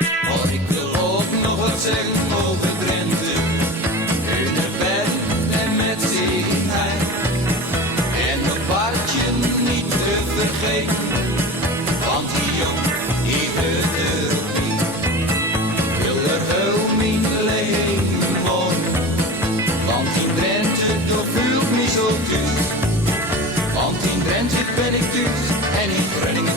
Maar ik wil ook nog wat zeggen over Drenthe. In de bed en met zingheid. En een paardje niet te vergeten. Want die jong, die heurt er ook niet. Wil er heel mijn leven wonen. Want in Drenthe, daar voelt me zo thuis. Want in Drenthe ben ik thuis en in Groningen.